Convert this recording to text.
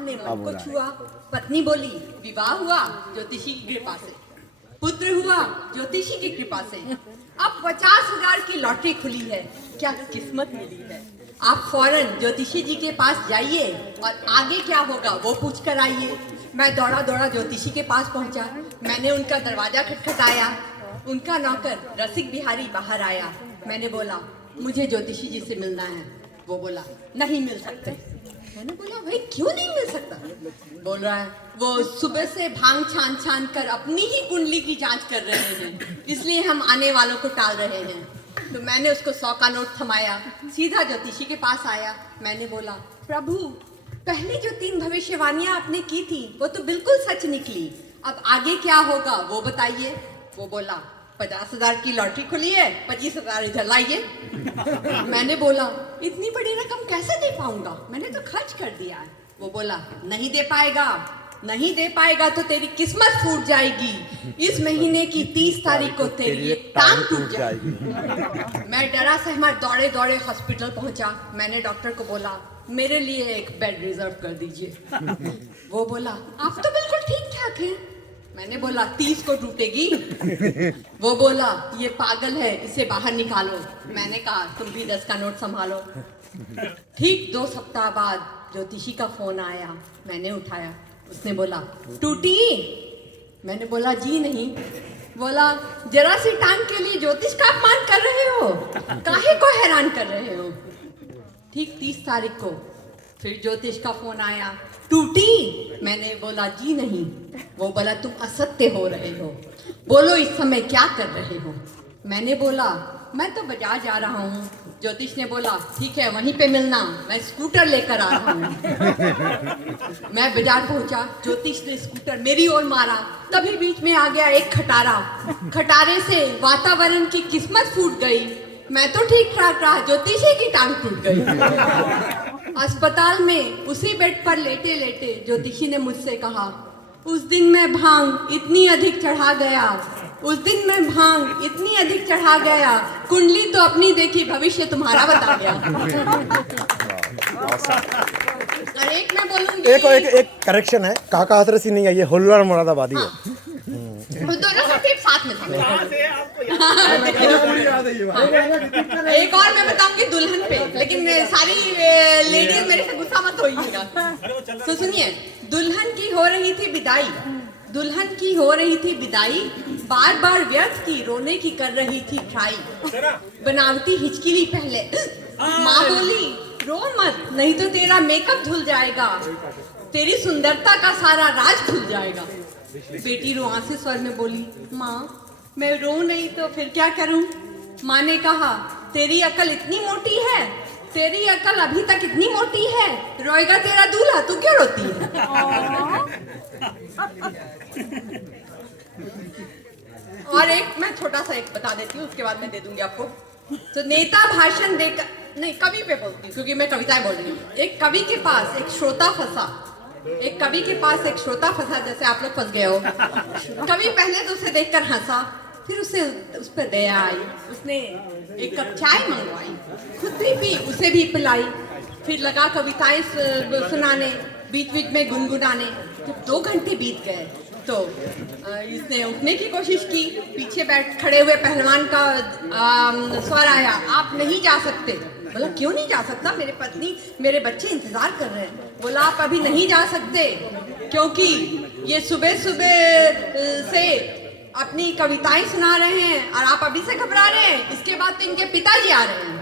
भगवान ने मन को छुआ। पत्नी बोली विवाह हुआ ज्योतिषी की कृपा से, पुत्र हुआ ज्योतिषी की कृपा से, अब 50,000 की लॉटरी खुली है, क्या किस्मत मिली है। आप फौरन ज्योतिषी जी के पास जाइए और आगे क्या होगा वो पूछ कर आइए। मैं दौड़ा दौड़ा ज्योतिषी के पास पहुंचा। मैंने उनका दरवाजा खटखटाया। उनका नौकर रसिक बिहारी बाहर आया। मैंने बोला मुझे ज्योतिषी जी से मिलना है। वो बोला नहीं मिल सकते। मैंने बोला भाई क्यों नहीं मिल सकता। बोल रहा है वो सुबह से भांग छान छान कर अपनी ही कुंडली की जांच कर रहे हैं, इसलिए हम आने वालों को टाल रहे हैं। तो मैंने उसको 100 का नोट थमाया, सीधा ज्योतिषी के पास आया। मैंने बोला प्रभु पहले जो 3 भविष्यवाणियां आपने की थी वो तो बिल्कुल सच निकली, अब आगे क्या होगा वो बताइए। वो बोला 50,000 की लॉटरी खुली है, 25,000 इधर लाइए। मैंने बोला इतनी बड़ी रकम कैसे दे पाऊंगा, मैंने तो खर्च कर दिया है। वो बोला नहीं दे पाएगा, नहीं दे पाएगा तो तेरी किस्मत फूट जाएगी। इस महीने की 30 तारीख को तेरी टांग टूट जाएगी। मैं डरा सहमा दौड़े दौड़े हॉस्पिटल पहुंचा। मैंने डॉक्टर को बोला मेरे लिए एक बेड रिजर्व कर दीजिए। वो बोला आप तो बिल्कुल ठीक ठाक हैं। मैंने बोला 30 को टूटेगी। वो बोला ये पागल है, इसे बाहर निकालो। मैंने कहा तुम भी 10 का नोट संभालो। ठीक 2 सप्ताह बाद ज्योतिषी का फोन आया। मैंने उठाया। उसने बोला टूटी। मैंने बोला जी नहीं। बोला जरा सी टांग के लिए ज्योतिष का अपमान कर रहे हो, काहे को हैरान कर रहे हो। ठीक 30 तारीख को फिर ज्योतिष का फोन आया, टूटी। मैंने बोला जी नहीं। वो बोला तुम असत्य हो रहे हो, बोलो इस समय क्या कर रहे हो। मैंने बोला मैं तो बाजार जा रहा हूँ। ज्योतिष ने बोला ठीक है वहीं पे मिलना, मैं स्कूटर लेकर आ रहा हूँ। मैं बाजार पहुंचा। ज्योतिष ने स्कूटर मेरी ओर मारा, तभी बीच में आ गया एक खटारा। खटारे से वातावरण की किस्मत फूट गई। मैं तो ठीक ठाक रहा, ज्योतिषी की टांग टूट गई। अस्पताल में उसी बेड पर लेटे लेटे ज्योतिषी ने मुझसे कहा उस दिन मैं भांग इतनी अधिक चढ़ा गया, उस दिन मैं भांग इतनी अधिक चढ़ा गया, कुंडली तो अपनी देखी भविष्य तुम्हारा बता गया। और एक मैं बोलूंगी एक करेक्शन है, काका हजरसी नहीं है, ये हुल्लड़ मुरादाबादी है। वो दोनों का टिप साथ में था। एक और मैं बताऊंगी दुल्हन पे, लेकिन सारी लेडीज मेरे से गुस्सा मत होइएगा। तो सुनिए, दुल्हन की हो रही थी विदाई, दुल्हन की हो रही थी विदाई, बार बार व्यर्थ की रोने की कर रही थी ट्राई। बनावटी हिचकिली पहले, माँ बोली रो मत नहीं तो तेरा मेकअप धुल जाएगा, तेरी सुंदरता का सारा राज खुल जाएगा। बेटी रुआंसे स्वर में बोली माँ मैं रो नहीं तो फिर क्या करूं। माँ ने कहा तेरी अकल इतनी मोटी है, तेरी अकल अभी तक इतनी मोटी है, रोएगा तेरा दूल्हा, तू क्यों रोती है। और एक मैं छोटा सा एक बता देती हूँ, उसके बाद मैं दे दूंगी आपको। तो नेता भाषण देकर, नहीं कवि पे बोलती हूँ क्योंकि मैं कविताएं बोल रही हूँ। एक कवि के पास एक श्रोता फंसा, एक कवि के पास एक श्रोता फंसा, जैसे आप लोग फंस गए हो। कवि पहले तो उसे देखकर हंसा, फिर उसे उस पर दया आई। उसने एक कप चाय मंगवाई, खुद भी पी, उसे भी पिलाई। फिर लगा कविताएं सुनाने, बीच बीच में गुनगुनाने। जब 2 घंटे बीत गए तो इसने उठने की कोशिश की। पीछे खड़े हुए पहलवान का स्वर आया, आप नहीं जा सकते। बोला क्यों नहीं जा सकता, मेरे पत्नी मेरे बच्चे इंतजार कर रहे हैं। बोला आप अभी नहीं जा सकते क्योंकि ये सुबह सुबह से अपनी कविताएं सुना रहे हैं और आप अभी से घबरा रहे हैं, इसके बाद तो इनके पिताजी आ रहे हैं।